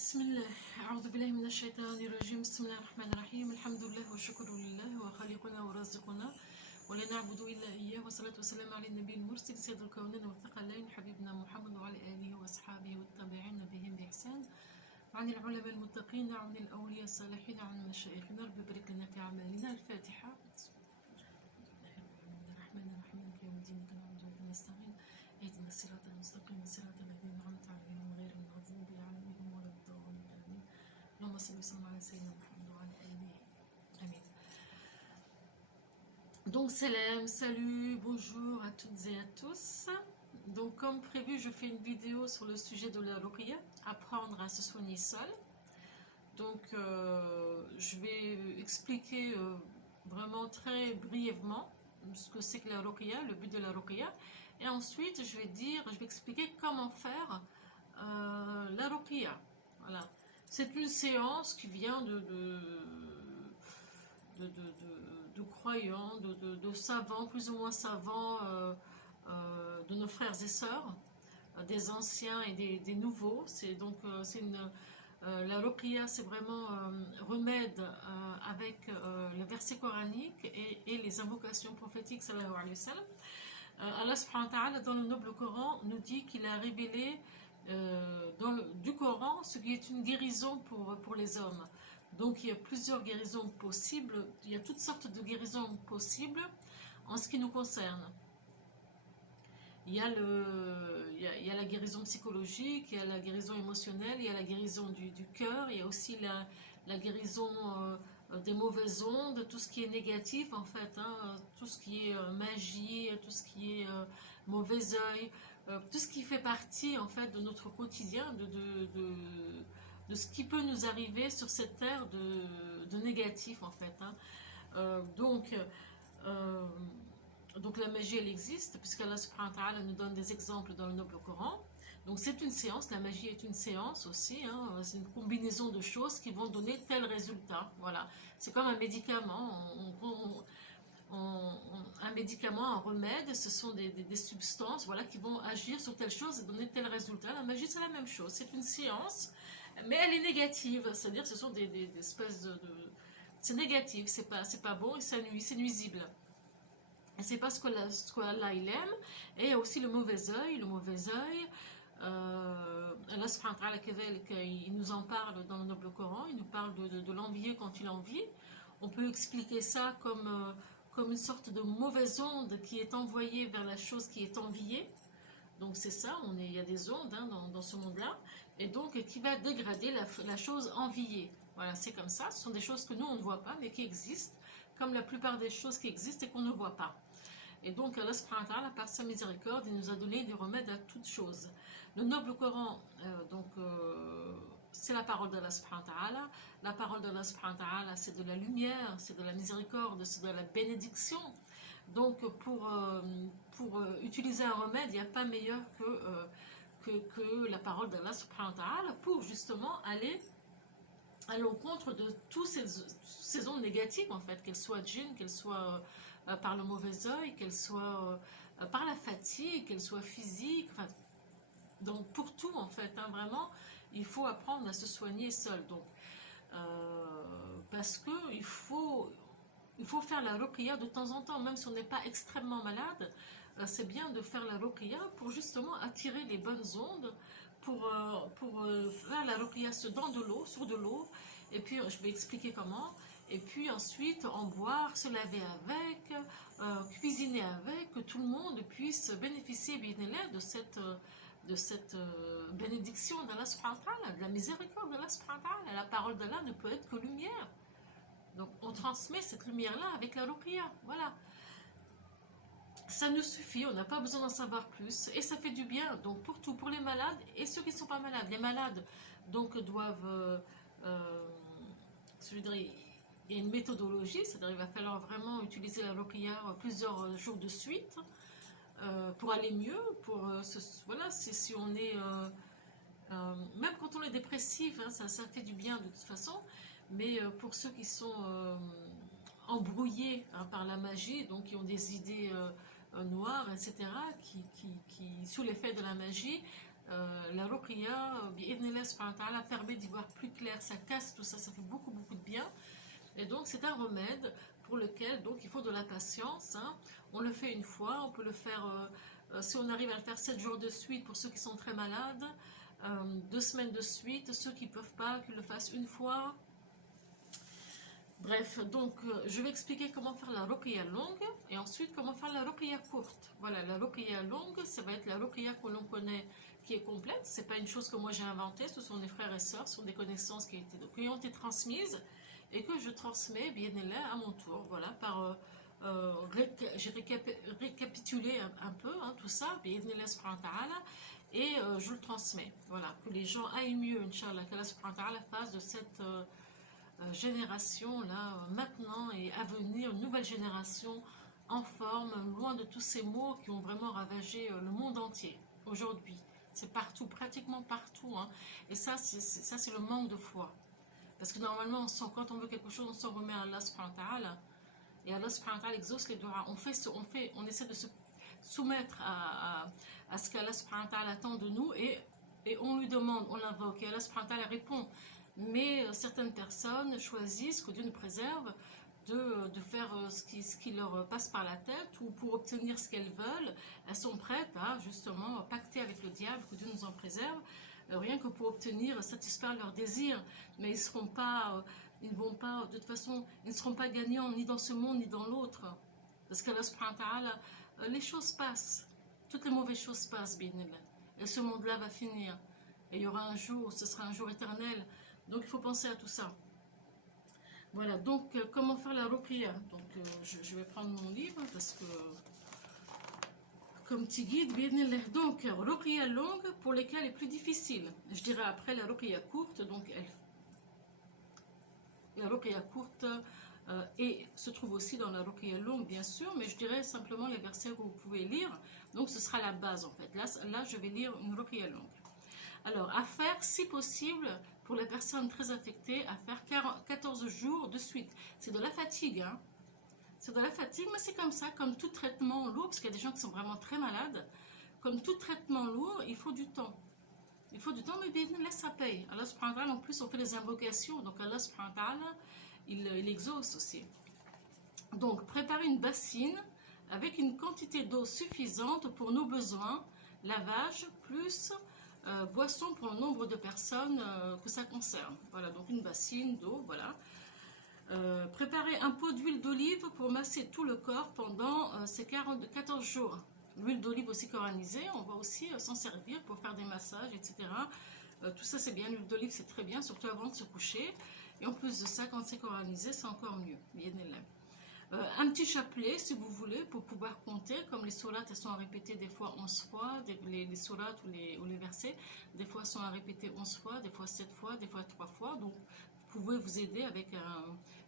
بسم الله. أعوذ بالله من الشيطان الرجيم. بسم الله الرحمن الرحيم. الحمد لله والشكر لله وخالقنا ورازقنا ولا نعبد إلا إياه، والصلاة والسلام على النبي المرسل سيد الكونين والثقلين حبيبنا محمد وعلى آله وأصحابه والتابعين بهم بإحسان، عن العلماء المتقين، عن الأولياء الصالحين، عن مشايخنا. رب يبارك لنا في أعمالنا. الفاتحة. الرحمن الرحيم مالك يوم الدين، إياك نعبد وإياك نستعين، اهدنا الصراط المستقيم صراط الذين أنعمت عليهم غير المغضوب عليهم ولا الضالين آمين. اللهم صل وسلم على سيدنا محمد وعلى آله. Amen. Donc salut, bonjour à toutes et à tous. Donc comme prévu, je fais une vidéo sur le sujet de la ruqya, apprendre à se soigner seul. Donc je vais expliquer vraiment très brièvement ce que c'est que la ruqya, le but de la ruqya, et ensuite je vais expliquer comment faire la ruqya. Voilà. C'est une séance qui vient de croyants, de savants, plus ou moins savants, de nos frères et sœurs, des anciens et des nouveaux. C'est donc la ruqya, c'est vraiment remède avec le verset coranique et les invocations prophétiques, sallallahu alayhi wa sallam. Allah subhanahu wa ta'ala, dans le noble Coran, nous dit qu'il a révélé du Coran ce qui est une guérison pour les hommes. Donc il y a plusieurs guérisons possibles, il y a toutes sortes de guérisons possibles en ce qui nous concerne. Il y a la guérison psychologique, il y a la guérison émotionnelle, il y a la guérison du cœur, il y a aussi la guérison des mauvaises ondes, tout ce qui est négatif en fait, hein, tout ce qui est magie, tout ce qui est mauvais œil, tout ce qui fait partie en fait de notre quotidien, de ce qui peut nous arriver sur cette terre de négatif en fait, hein. Donc la magie elle existe, puisqu'Allah subhanahu wa ta'ala nous donne des exemples dans le noble Coran. Donc c'est une séance, la magie est une séance aussi, hein, c'est une combinaison de choses qui vont donner tel résultat. Voilà, c'est comme un médicament, un médicament, un remède, ce sont des substances, voilà, qui vont agir sur telle chose et donner tel résultat. La magie c'est la même chose, c'est une séance, mais elle est négative, c'est-à-dire ce sont des espèces c'est négatif, c'est pas bon et ça nuit, c'est nuisible. C'est pas ce que Allah il aime. Et il y a aussi le mauvais œil. Allah subhanahu wa ta'ala, il nous en parle dans le noble Coran. Il nous parle de l'envier quand il envie. On peut expliquer ça comme une sorte de mauvaise onde qui est envoyée vers la chose qui est enviée. Donc c'est ça, il y a des ondes, hein, dans ce monde-là, et donc qui va dégrader la chose enviée. Voilà, c'est comme ça. Ce sont des choses que nous on ne voit pas, mais qui existent, comme la plupart des choses qui existent et qu'on ne voit pas. Et donc Allah subhanahu wa ta'ala, par sa miséricorde, il nous a donné des remèdes à toutes choses. Le noble Coran, c'est la parole d'Allah subhanahu wa ta'ala. La parole d'Allah subhanahu wa ta'ala, c'est de la lumière, c'est de la miséricorde, c'est de la bénédiction. Donc pour utiliser un remède, il n'y a pas meilleur que la parole d'Allah subhanahu wa ta'ala pour justement aller à l'encontre de toutes ces ondes négatives en fait, qu'elles soient djinns, qu'elles soient par le mauvais œil, qu'elles soient par la fatigue, qu'elles soient physiques, enfin, donc pour tout en fait, hein, vraiment, il faut apprendre à se soigner seul. Donc, parce que il faut faire la ruqya de temps en temps, même si on n'est pas extrêmement malade, c'est bien de faire la ruqya pour justement attirer les bonnes ondes, pour faire la ruqya sur de l'eau, et puis je vais expliquer comment, et puis ensuite en boire, se laver avec, cuisiner avec, que tout le monde puisse bénéficier de cette bénédiction d'Allah subhanahu wa ta'ala, de la miséricorde d'Allah subhanahu wa ta'ala. La parole d'Allah ne peut être que lumière. Donc on transmet cette lumière-là avec la ruqya, voilà. Ça nous suffit, on n'a pas besoin d'en savoir plus, et ça fait du bien, donc pour tout, pour les malades et ceux qui ne sont pas malades. Les malades, donc, doivent, je dirais, il y a une méthodologie, c'est-à-dire il va falloir vraiment utiliser la ruqya plusieurs jours de suite, pour aller mieux, voilà, si on est, même quand on est dépressif, hein, ça fait du bien de toute façon, mais pour ceux qui sont embrouillés, hein, par la magie, donc qui ont des idées noires, etc., qui sous l'effet de la magie, La ruqya, bi'idhnillah subhanahu wa ta'ala, permet d'y voir plus clair, ça casse tout ça, ça fait beaucoup beaucoup de bien. Et donc c'est un remède pour lequel donc, il faut de la patience. Hein. On le fait une fois, on peut le faire, si on arrive à le faire 7 jours de suite pour ceux qui sont très malades, 2 semaines de suite, ceux qui ne peuvent pas, qu'ils le fassent une fois. Bref, donc je vais expliquer comment faire la ruqya longue et ensuite comment faire la ruqya courte. Voilà, la ruqya longue, ça va être la ruqya que l'on connaît, qui est complète. C'est pas une chose que moi j'ai inventée, ce sont des frères et sœurs, ce sont des connaissances qui ont été transmises et que je transmets bien à mon tour. Voilà, par j'ai récapitulé un peu hein, tout ça, bien et je le transmets. Voilà, que les gens aillent mieux, Inch'Allah, qu'Allah subhanahu wa ta'ala fasse de cette génération là maintenant et à venir, une nouvelle génération en forme, loin de tous ces maux qui ont vraiment ravagé le monde entier aujourd'hui. C'est partout, pratiquement partout. Hein. Et ça, c'est le manque de foi. Parce que normalement, quand on veut quelque chose, on s'en remet à Allah subhanahu wa ta'ala. Et Allah subhanahu wa ta'ala exauce les doigts. On essaie de se soumettre à ce qu'Allah subhanahu wa ta'ala attend de nous et on lui demande, on l'invoque et Allah subhanahu wa ta'ala répond. Mais certaines personnes choisissent, que Dieu nous préserve, de faire ce qui leur passe par la tête ou pour obtenir ce qu'elles veulent. Elles sont prêtes à justement pacter avec le diable, que Dieu nous en préserve, rien que pour obtenir, satisfaire leurs désirs. Mais ils ne vont pas, de toute façon, ils ne seront pas gagnants ni dans ce monde ni dans l'autre. Parce qu'Allah subhanahu wa ta'ala, les choses passent. Toutes les mauvaises choses passent, bi'idhnillah. Et ce monde-là va finir. Et il y aura un jour, ce sera un jour éternel. Donc il faut penser à tout ça. Voilà, donc comment faire la ruqya. Donc je vais prendre mon livre parce que comme petit guide, donc ruqya longue pour les cas les plus difficiles. Je dirais après la ruqya courte, donc la ruqya courte et se trouve aussi dans la ruqya longue bien sûr, mais je dirais simplement les versets que vous pouvez lire. Donc ce sera la base en fait. Là je vais lire une ruqya longue. Alors à faire si possible pour les personnes très affectées, à faire 14 jours de suite. C'est de la fatigue, hein. C'est de la fatigue, mais c'est comme ça, comme tout traitement lourd, parce qu'il y a des gens qui sont vraiment très malades. Comme tout traitement lourd, il faut du temps. Il faut du temps, mais bien, laisse ça paye. Allah subhanahu wa ta'ala, en plus, on fait des invocations, donc Allah subhanahu wa ta'ala, il exauce aussi. Donc, préparer une bassine avec une quantité d'eau suffisante pour nos besoins, lavage, plus boisson pour le nombre de personnes que ça concerne. Voilà, donc une bassine d'eau, voilà. Préparer un pot d'huile d'olive pour masser tout le corps pendant ces 14 jours. L'huile d'olive aussi coranisée, on va aussi s'en servir pour faire des massages, etc. Tout ça c'est bien, l'huile d'olive c'est très bien, surtout avant de se coucher. Et en plus de ça, quand c'est coranisé, c'est encore mieux. Un petit chapelet si vous voulez pour pouvoir compter, comme les sourates elles sont à répéter des fois 11 fois, les sourates ou les versets des fois sont à répéter 11 fois, des fois 7 fois, des fois 3 fois, donc vous pouvez vous aider avec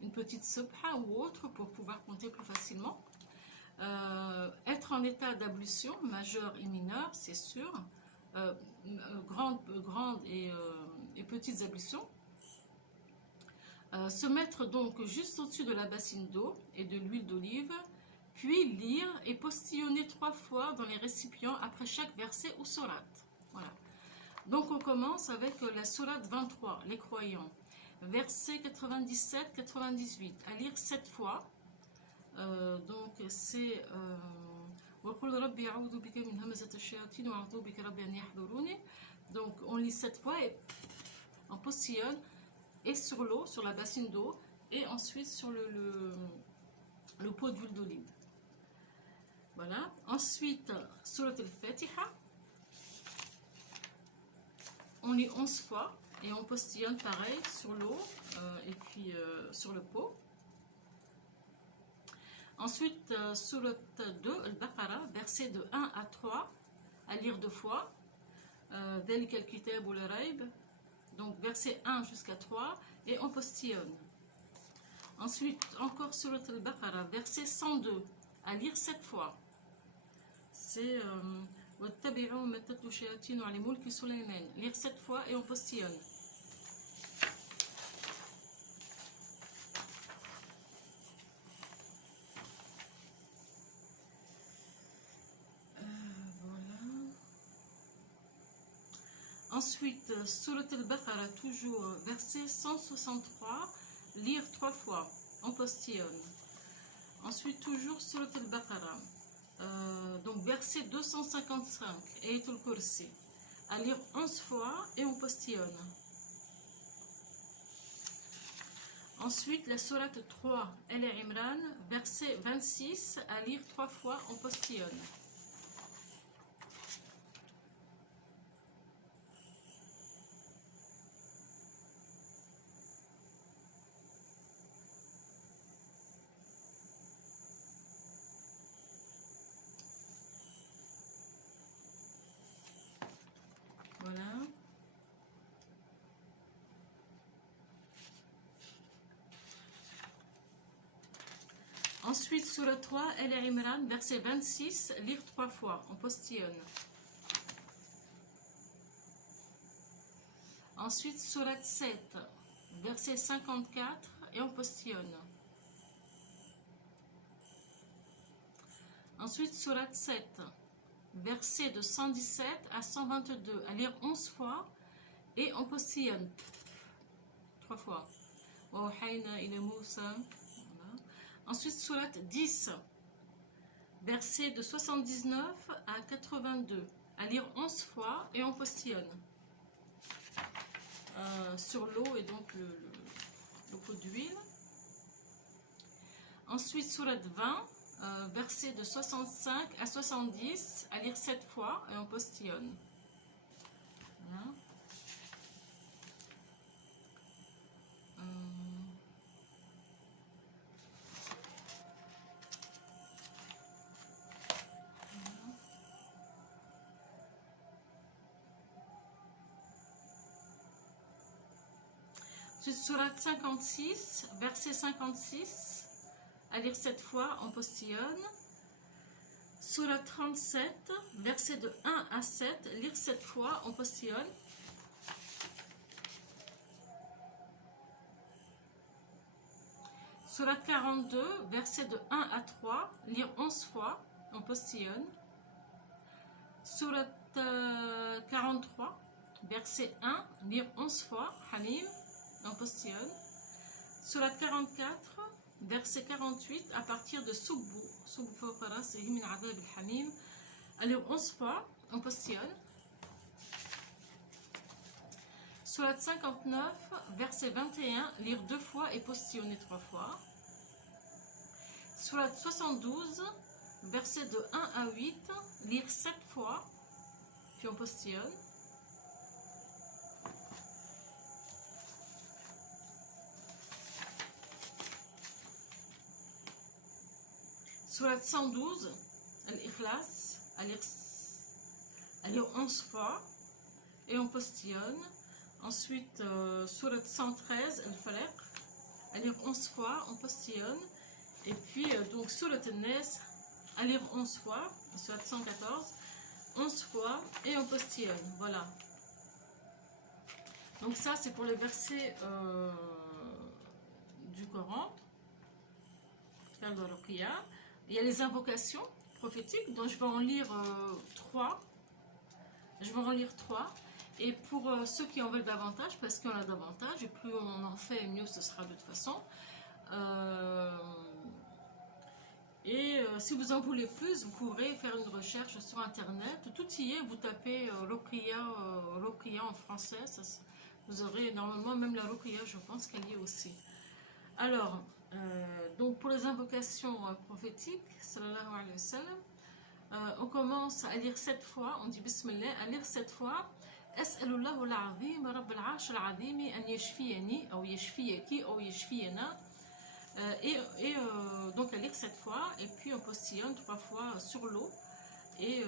une petite subha ou autre pour pouvoir compter plus facilement. Être en état d'ablution majeur et mineur, c'est sûr, grandes et petites ablutions. Se mettre donc juste au-dessus de la bassine d'eau et de l'huile d'olive, puis lire et postillonner 3 fois dans les récipients après chaque verset ou sourate. Voilà. Donc on commence avec la sourate 23, les croyants. Verset 97-98, à lire 7 fois. Donc c'est donc on lit 7 fois et on postillonne et sur l'eau, sur la bassine d'eau, et ensuite sur le pot d'huile d'olive. Voilà. Ensuite, Surat al-Fatiha, on lit 11 fois, et on postillonne pareil sur l'eau, et puis sur le pot. Ensuite, Surat 2, Al-Baqarah, versets de 1 à 3, à lire 2 fois. Dalik al-Kitab ou al-Raib, donc verset 1 jusqu'à 3, et on postillonne. Ensuite, encore Surat al-Baqarah, verset 102, à lire 7 fois. C'est lire 7 fois et on postillonne. Ensuite, Surat al-Baqarah, toujours verset 163, lire 3 fois, on postillonne. Ensuite, toujours Surat al-Baqarah, donc verset 255, Ayatul Kursi, à lire 11 fois et on postillonne. Ensuite, la sourate 3, Al-Imran, verset 26, à lire 3 fois, on postillonne. Voilà. Ensuite, Surat 3, Al-Imran, verset 26, lire 3 fois, on postillonne. Ensuite, Surat 7, verset 54, et on postillonne. Ensuite, Surat 7, verset de 117 à 122, à lire 11 fois, et on postillonne 3 fois. Ensuite, Surat 10, verset de 79 à 82, à lire 11 fois et on postillonne sur l'eau et donc le pot d'huile. Ensuite, Surat 20, verset de 65 à 70, à lire 7 fois et on postillonne. Voilà. Surat 56, verset 56, à lire 7 fois, on postillonne. Surat 37, verset de 1 à 7, lire 7 fois, on postillonne. Surat 42, verset de 1 à 3, lire 11 fois, on postillonne. Surat 43, verset 1, lire 11 fois, Hamim, on postillonne. Surat 44, verset 48, à partir de Subbu, à lire 11 fois, on postillonne. Surat 59, verset 21, lire 2 fois et postillonner 3 fois. Surat 72, verset de 1 à 8, lire 7 fois, puis on postillonne. Surat 112, Al-Ikhlas, à lire 11 fois, et on postillonne. Ensuite, Surat 113, Al-Falaq, à lire 11 fois, on postillonne. Et puis, donc, Surat Al-Nas, à lire 11 fois, Surat 114, 11 fois, et on postillonne. Voilà. Donc ça, c'est pour les versets du Coran. Il y a les invocations prophétiques, donc je vais en lire 3. Je vais en lire 3. Et pour ceux qui en veulent davantage, parce qu'il y en a davantage, et plus on en fait, mieux ce sera de toute façon. Si vous en voulez plus, vous pourrez faire une recherche sur internet. Tout y est, vous tapez Ruqya en français, vous aurez normalement même la Ruqya, je pense qu'elle y est aussi. Alors, donc pour les invocations prophétiques, sallallahu alayhi wa sallam, on commence à lire 7 fois, on dit Bismillah, à lire 7 fois. As'alullahu al-azim, Rabb al-arsh al-azim, an yashfiyani, ou yashfiyaki, ou yashfiyana. Donc à lire 7 fois, et puis on postillonne 3 fois sur l'eau, et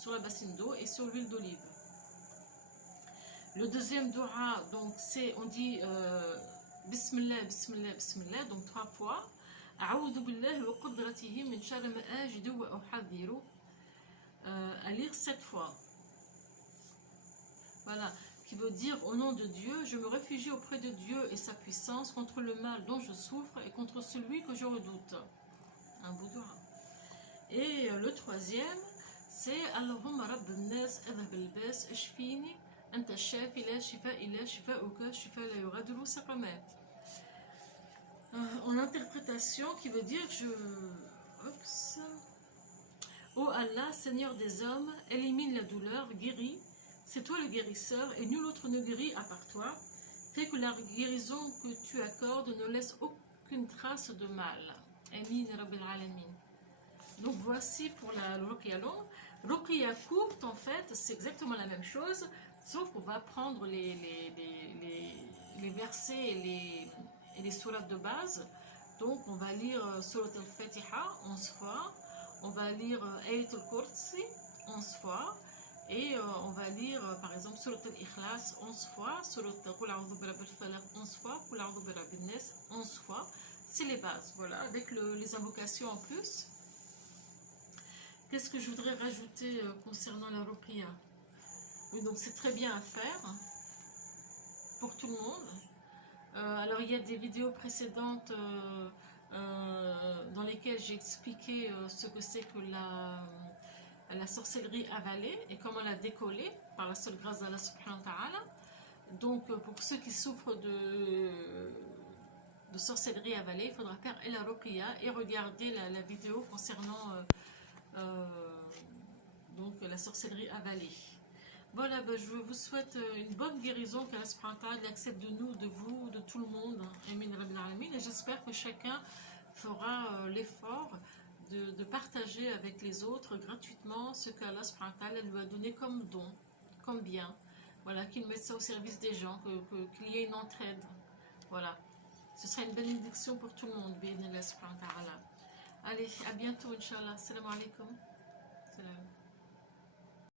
sur la bassine d'eau, et sur l'huile d'olive. Le deuxième dua, donc c'est, on dit Bismillah, Bismillah, Bismillah, donc 3 fois. A'oudhu billahi wa qudratihi min sharri ma ajidu wa uhadhiru. À lire 7 fois. Voilà, qui veut dire au nom de Dieu, je me réfugie auprès de Dieu et sa puissance contre le mal dont je souffre et contre celui que je redoute. Un beau dua. Et le troisième, c'est Allahumma rabb al-nas adhab al-bas ashfini أنت الشافي لا شفاء إلا شفاؤك شفاء لا يغادر سقما. En interprétation qui veut dire Oups. Ô Allah, Seigneur des hommes, élimine la douleur, guéris. C'est toi le guérisseur et nul autre ne guérit à part toi. Fais que la guérison que tu accordes ne laisse aucune trace de mal. Amin Rabbil Alamin. Donc voici pour la ruqya longue. Ruqya courte, en fait, c'est exactement la même chose, sauf qu'on va prendre les versets et les sourates de base. Donc on va lire Surat al-Fatiha 11 fois, on va lire Ayat al-Kursi 11 fois, et on va lire par exemple Surat al-Ikhlas 11 fois, Surat Qul a'udhu bi rabbil falaq 11 fois, Qul a'udhu bi rabbin nas 11 fois. C'est les bases, voilà, avec les invocations en plus. Qu'est-ce que je voudrais rajouter concernant la ruqya? Oui, donc c'est très bien à faire pour tout le monde. Alors il y a des vidéos précédentes dans lesquelles j'ai expliqué ce que c'est que la sorcellerie avalée et comment la décoller par la seule grâce d'Allah subhanahu wa ta'ala. Donc pour ceux qui souffrent de sorcellerie avalée, il faudra faire la ruqya et regarder la vidéo concernant donc la sorcellerie avalée. Voilà, ben, je vous souhaite une bonne guérison, qu'Allah subhanahu wa ta'ala accepte de nous, de vous, de tout le monde. Amin Rabbil Alamin. Et j'espère que chacun fera l'effort de partager avec les autres gratuitement ce qu'Allah subhanahu wa ta'ala lui a donné comme don, comme bien. Voilà, qu'il mette ça au service des gens, qu'il y ait une entraide. Voilà, ce sera une bénédiction pour tout le monde. Allez, à bientôt, Inch'Allah. Salam alaikum. Salam.